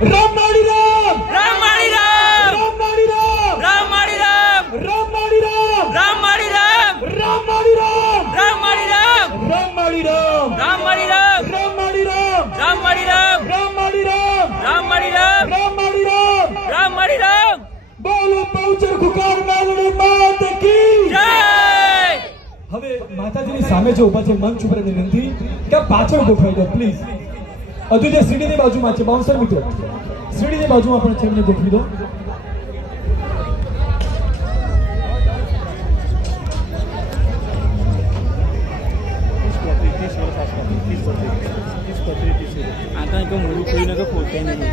રામ માળી રામ, રામ માળી રામ, રામ માળી રામ, રામ માળી રામ, રામ માળી રામ, રામ માળી રામ, રામ માળી રામ, રામ માળી રામ, રામ માળી રામ, રામ માળી રામ, રામ માળી રામ, રામ માળી રામ, રામ માળી રામ, રામ માળી રામ, રામ માળી રામ. રામ માળી રામ. બોલો બહુચર ખુખાર મેલડી માત કી જય. હવે માતાજીની સામે જે ઊભા છે મંચ ઉપર વિનંતી કે આ પાછળ ગોઠવાઈ દો પ્લીઝ. હજુ જે સીડીની બાજુમાં છે બાઉન્સર મિત્રો, સીડીની બાજુમાં પણ છે એમને ગોઠવી દો.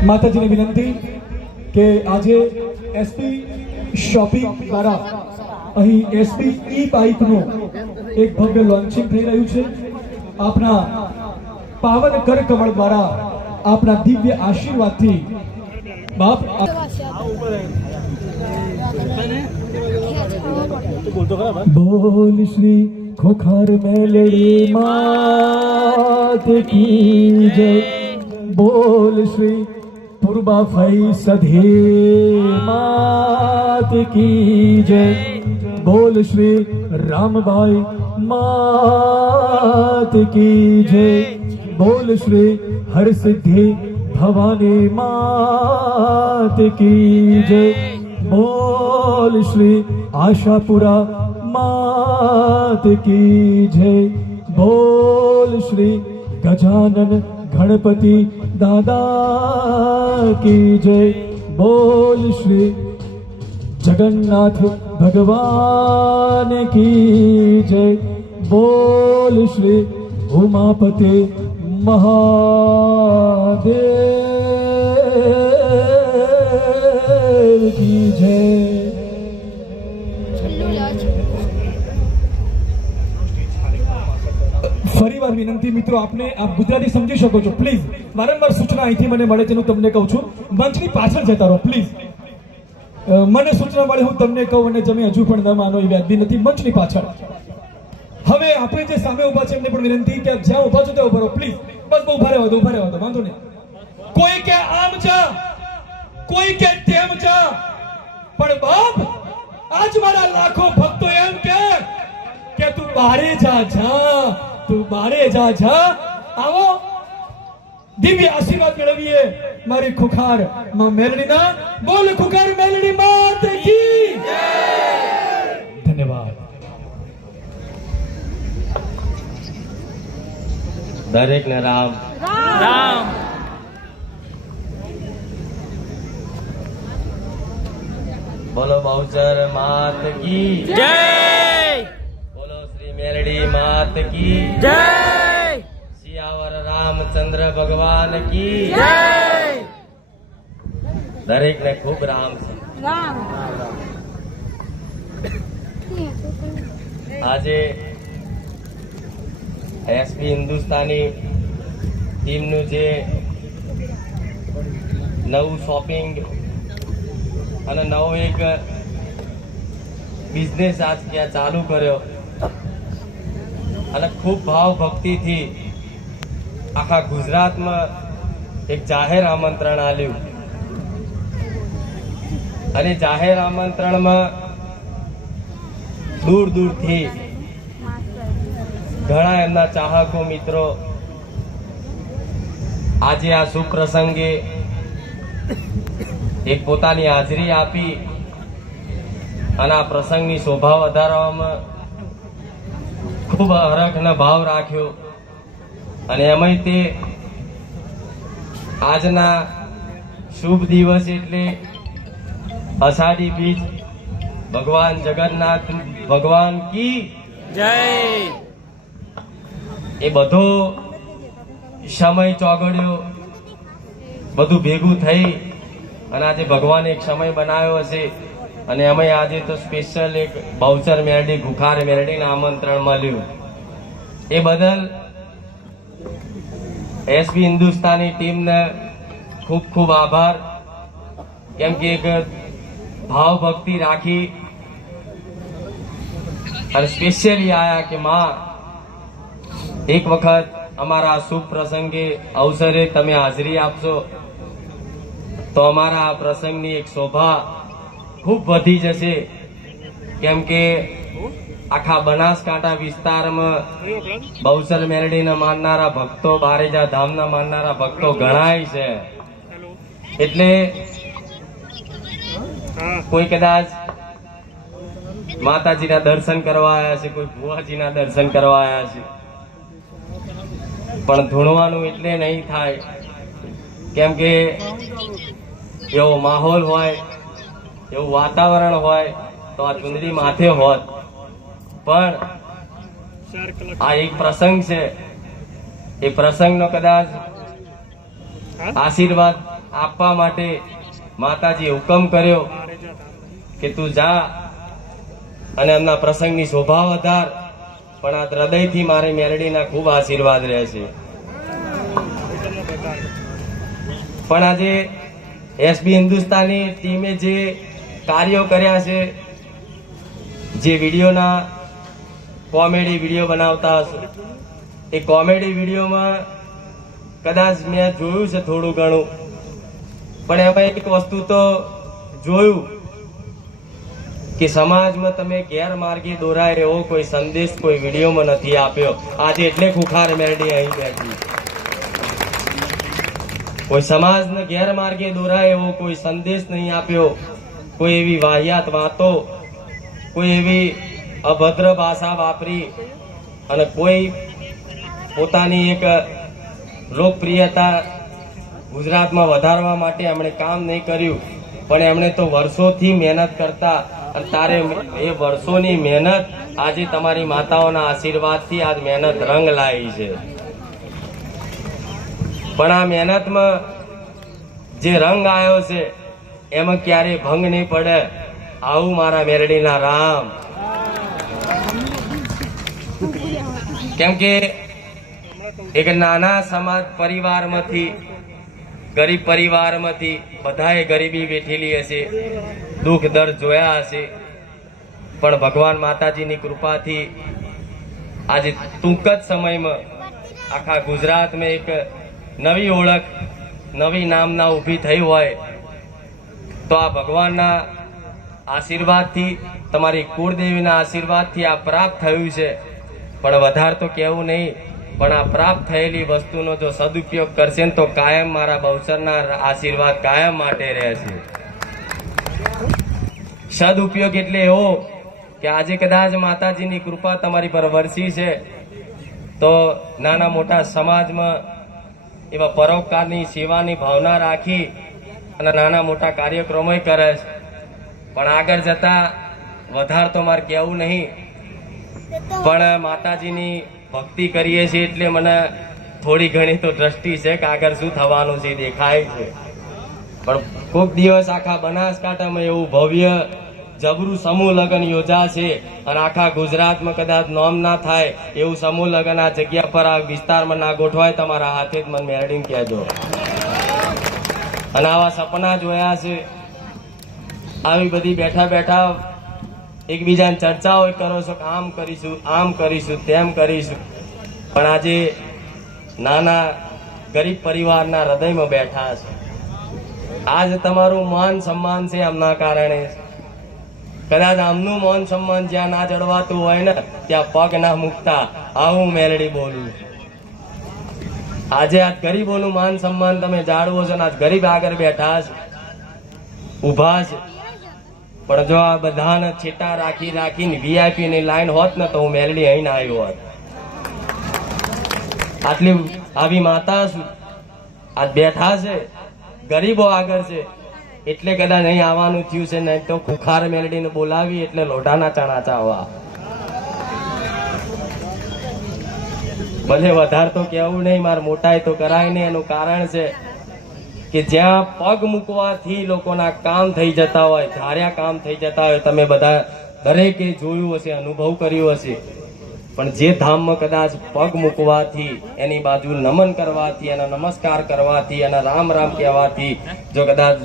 માતાજીની વિનંતી કે આજે એસપી શોપિંગ દ્વારા અહીં એસપી ઈ બાઇકનું એક ભવ્ય લોન્ચિંગ થઈ રહ્યું છે. આપના પાવન કર કમળ દ્વારા આપના દિવ્ય આશીર્વાદથી બાપ બોલ શ્રી ખોખાર મેલડી માત કી જય. બોલ શ્રી પૂર્વા ફઈ સધી માત કી જય. બોલ શ્રી રામભાઈ માત કી જય. બોલ શ્રી હરસિદ્ધિ ભવાની માત કી જય. બોલ શ્રી આશાપુરા માત કી જય. બોલ શ્રી ગજાનન ગણપતિ દાદા કી જય. બોલ શ્રી જગન્નાથ ભગવાન કી જય. બોલ શ્રી ઉમાપતે મહાદેવ કી જય. ફરીવાર વિનંતી મિત્રો, આપને આપ ગુજરાતી સમજી શકો છો પ્લીઝ. વારંવાર સૂચના અહીંથી મને મળે છે, હું તમને કહું છું મંચની પાછળ જતા રહો પ્લીઝ. મને સૂચના મળે હું તમને કહું અને તમે હજુ પણ ન માનો એ વ્યાજબી નથી. મંચની પાછળ હવે આપણે જે સામે ઉભા છે એમને પણ વિનંતી કે જ્યાં ઉભા છો ત્યાં ઉભા રહો પ્લીઝ. બસ બહુ ઉભા રહેવા દો, ઉભા રહેવા દો, વાંધો નહીં. કોઈ કે આમ જા, કોઈ કે તેમ જા, પણ બાપ આજ મારા લાખો ભક્તો એમ કે તું બારે જા જા, તું બારે જા જા. આવો દિવ્ય આશીર્વાદ મેળવીએ મારી ખુખાર માં મેલડીના. બોલ ખુખાર મેલડી માત કી જય. ધન્યવાદ. દરેક ને રામ રામ. બોલો બહુચર માત કી જય. બોલો શ્રી મેલડી માત કી જય. સિયાવર રામચંદ્ર ભગવાન કી જય. દરેક ને ખૂબ રામ છે. આજે એસપી હિન્દુસ્તાની ટીમનું જે નવું શોપિંગ અને નવો એક બિઝનેસ આજ ત્યાં ચાલુ કર્યો અને ખૂબ ભાવ ભક્તિથી આખા ગુજરાતમાં એક જાહેર આમંત્રણ આપ્યું અને જાહેર આમંત્રણમાં દૂર દૂરથી ઘણા એમના ચાહકો મિત્રો આજે આ શુભ પ્રસંગે એક પોતાની હાજરી આપી અને આ પ્રસંગની શોભા વધારવામાં ખૂબ હરખનો ભાવ રાખ્યો. અને એમાંય તે આજના શુભ દિવસ એટલે અષાઢી બીજ, ભગવાન જગન્નાથ ભગવાન કી જય. એ બધો સમય ચોગડ્યો, બધું ભેગું થઈ અને આજે ભગવાને એક સમય બનાવ્યો હશે. અને અમે આજે તો સ્પેશિયલ એક બહુચર મેરડી ખુખાર મેરડીને આમંત્રણ મળ્યું. એ બદલ એસપી હિન્દુસ્તાની ટીમને ખૂબ ખૂબ આભાર. કેમ કે એક ભાવ ભક્તિ રાખી અને સ્પેશિયલી આયા કે માં એક વખત અમારા શુભ પ્રસંગે અવસરે તમે હાજરી આપશો. તો અમારા આ પ્રસંગની એક શોભા ખૂબ વધી જશે. કેમ કે આખા બનાસકાંઠા વિસ્તારમાં બહુચર મેલડીના માનનારા ભક્તો, બારેજા ધામના માનનારા ભક્તો ઘણાય છે. એટલે કોઈ કદાચ માતાજીના દર્શન કરવા આવ્યા છે, કોઈ ભુવાજીના દર્શન કરવા આવ્યા છે, પણ ધૂણવાનું એટલે નહીં થાય. કેમ કે એવો માહોલ હોય, એવું વાતાવરણ હોય તો આ ચુંદડી માથે હોત. પણ આ એક પ્રસંગ છે, એ પ્રસંગનો કદાચ આશીર્વાદ આપવા માટે માતાજીએ હુકમ કર્યો કે તું જા અને એમના પ્રસંગની શોભા વધાર. પણ આ હૃદયથી મારે મેલડીના ખૂબ આશીર્વાદ રહેશે. પણ આજે એસબી હિન્દુસ્તાની ટીમે જે કાર્યો કર્યા છે, જે વિડીયોના કોમેડી વિડીયો બનાવતા હશો, એ કોમેડી વિડીયોમાં કદાચ મેં જોયું છે થોડું ઘણું, પણ એમાં એક વસ્તુ તો જોયું કે સમાજમાં તમે ગેરમાર્ગે દોરાય એવો કોઈ સંદેશ કોઈ વિડીયોમાં નથી આપ્યો. આજે એટલે ખુખાર મેલડી અહીં બેઠી. કોઈ સમાજને ગેરમાર્ગે દોરાય એવો કોઈ સંદેશ નહીં આપ્યો. કોઈ એવી વાહિયાત વાતો, કોઈ એવી અભદ્ર ભાષા વાપરી અને કોઈ પોતાની એક લોકપ્રિયતા ગુજરાતમાં વધારવા માટે એમણે કામ નહીં કર્યું. પણ એમણે તો વર્ષોથી મહેનત કરતા, અને તારે એ વર્ષોની મહેનત આજે તમારી માતાઓના આશીર્વાદથી આજ મહેનત રંગ લાવી છે. પણ આ મહેનતમાં જે રંગ આવ્યો છે એમાં ક્યારેય ભંગ નહીં પડે. આવું મારા મેલડીના રામ. કેમ કે એક નાના સમાજ પરિવારમાંથી, ગરીબ પરિવારમાંથી, બધાએ ગરીબી વેઠેલી હશે, દુઃખ દર્દ જોયા હશે, પણ ભગવાન માતાજીની કૃપાથી આજે ટૂંક જ સમયમાં આખા ગુજરાતમાં એક નવી ઓળખ, નવી નામના ઊભી થઈ હોય તો આ ભગવાનના આશીર્વાદથી, તમારી કુળદેવીના આશીર્વાદથી આ પ્રાપ્ત થયું છે. પણ વધારે તો કહેવું નહીં, પણ આ પ્રાપ્ત થયેલી વસ્તુનો જો સદુપયોગ કરશે ને તો કાયમ મારા બહુચરના આશીર્વાદ કાયમ માટે રહેશે. સદુપયોગ એટલે એવો કે આજે કદાચ માતાજીની કૃપા તમારી પર વરસી છે તો નાના મોટા સમાજમાં એવા પરોપકારની સેવાની ભાવના રાખી અને નાના મોટા કાર્યક્રમો કરે છે. પણ આગળ જતા વધારે તો મારે કહેવું નહીં, પણ માતાજીની ભક્તિ કરીએ છીએ એટલે મને થોડી ઘણી તો દ્રષ્ટિ છે કે આગળ શું થવાનું છે દેખાય છે. પણ કોઈક દિવસ આખા બનાસકાંઠામાં એવું ભવ્ય જબરું સમૂહ લગ્ન યોજાશે અને આખા ગુજરાતમાં કદાચ નોમ ના થાય એવું સમૂહ લગ્ન આ જગ્યા પર, આ વિસ્તારમાં ના ગોઠવાય. તમારા હાથે જ મને મેળવીને કહેજો. અને આવા સપના જોયા છે, આવી બધી બેઠા બેઠા એકબીજાને ચર્ચાઓ કરો છો કે આમ કરીશું, આમ કરીશું, તેમ કરીશું. પણ આજે નાના ગરીબ પરિવારના હૃદયમાં બેઠા છે. આજ તમારું માન સન્માન છે એમના કારણે. કદાચ આમનું માન સન્માન જ્યાં ના જળવાતું હોય ને ત્યાં પગ ના મૂકતા. આવું મેલડી બોલું. આજે આ ગરીબોનું માન સન્માન તમે જાળવો છો ને આજ ગરીબ આગળ બેઠા છે, ઉભા છે. પણ જો આ બધાને છેટા રાખી રાખીને વીઆઈપી ની લાઈન હોત ને તો હું મેલડી અહીં આવ્યો હોત. આટલી આવી માતા આજ બેઠા છે, ગરીબો આગળ છે એટલે કદાચ અહીં આવવાનું થયું છે. નહીં તો ખુખાર મેલડીને બોલાવી એટલે લોઢાના ચણા ચાવવા. ભલે વધારે તો કેવું નહીં, મારે મોટાઈ તો કરાય નહીં. એનું કારણ છે કે જ્યાં પગ મૂકવાથી લોકોના કામ થઈ જતા હોય, ધાર્યા કામ થઈ જતા હોય, તમે બધા દરેકે જોયું હશે, અનુભવ કર્યો હશે. પણ જે ધામમાં કદાચ પગ મૂકવાથી, એની બાજુ નમન કરવાથી, એના નમસ્કાર કરવાથી, એના રામ રામ કહેવાથી જો કદાચ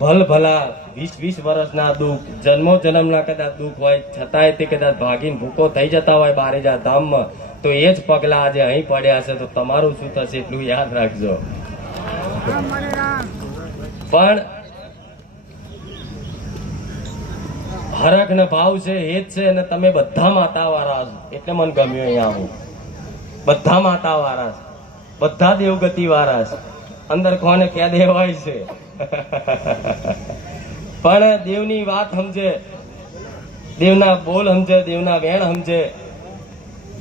ભલભલા 20-20 વર્ષના દુઃખ, જન્મો જન્મના કદાચ દુઃખ હોય છતાંય તે કદાચ ભાગીને ભૂકો થઈ જતા હોય બારેજા ધામમાં, તો એ જ પગલા આજે અહીં પડ્યા છે. તો તમારું શું થશે એટલું યાદ રાખજો. પણ હરખ ને ભાવ છે હેત છે અને તમે બધા માતા વાળા છો એટલે મને ગમ્યું અહીંયા આવું. બધા માતા વાળા છે, બધા દેવગતિ વાળા છે, અંદર કોને ક્યાં દેવાય છે પણ દેવની વાત સમજે, દેવના બોલ સમજે, દેવના વેણ સમજે,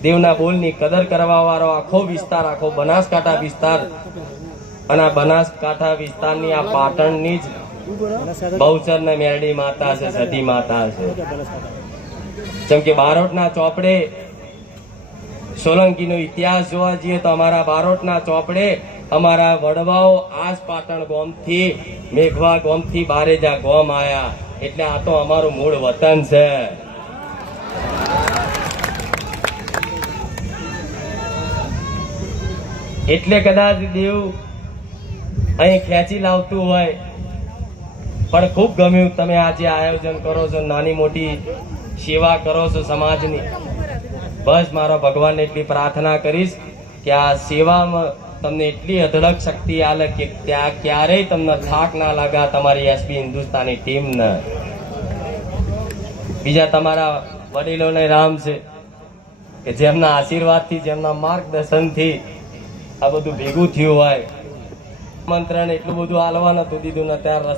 દેવના બોલની કદર કરવા વાળો આખો વિસ્તાર, આખો બનાસકાંઠા વિસ્તાર અને આ બનાસકાંઠા વિસ્તારની આ પાટણની જ બહુચર ને મેરડી માતા છે, સતી માતા છે. જેમ કે બારોટના ચોપડે સોલંકીનો ઇતિહાસ જોવા જઈએ તો અમારા બારોટના ચોપડે અમારા વડવાઓ આજ પાટણ ગોમથી, મેઘવા ગોમથી બારેજા ગોમ આયા એટલે આ તો અમારું મૂળ વતન છે. એટલે કદાચ દેવ અહીં ખેંચી લાવતું હોય પણ ખૂબ ગમ્યું તમે આજે આયોજન કરો છો, નાની મોટી સેવા કરો છો સમાજની. બસ મારો ભગવાનને એટલી પ્રાર્થના કરીશ કે આ સેવામાં તમને એટલી અઢળક શક્તિ આલે કે ત્યાં ક્યારેય તમને થાક ના લાગા તમારી એસબી હિન્દુસ્તાની ટીમને. બીજા તમારા વડીલોને રામ છે કે જેમના આશીર્વાદથી, જેમના માર્ગદર્શનથી આ બધું ભેગું થયું હોય. મંત્રને એટલું બધું હાલવા નતું દીધું ને ત્યારે